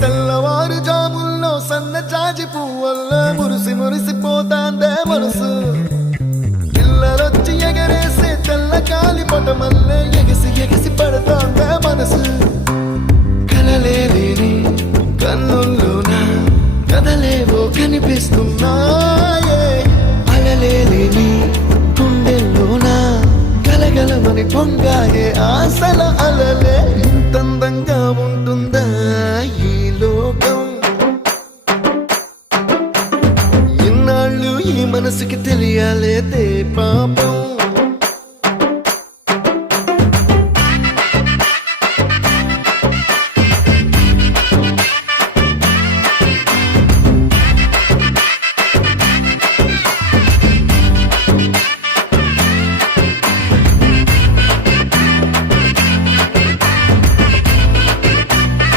తెల్లవారు జాముల్లో సన్న జాజి పువ్వల్ల మురిసిపోతాందే మనసు పిల్లలొచ్చి ఎగరేసే తెల్ల కాలి పటమల్లే ఎగిసి పడతాందే మనసు కలలేని కన్నుల్లోన కదలేవో కనిపిస్తున్నాయే అలలేని గుండెల్లోన గలగలమని పొంగాయే ఆశల అలలే ఇంతందంగా ఉంటుందా ఈ లోకం ఇన్నాళ్ళు ఈ మనసుకి తెలియాలేదే పాప